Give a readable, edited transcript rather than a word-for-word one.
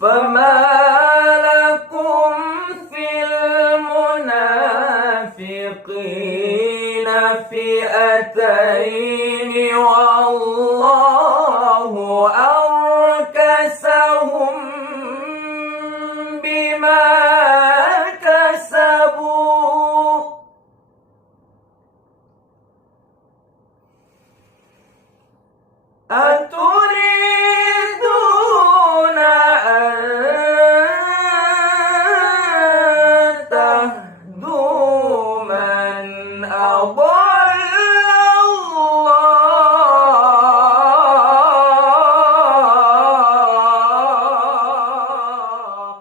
فما لكم في المنافقين فئتين والله أركسهم بما كسبوا أتريدون أن تهدوا من أضل الله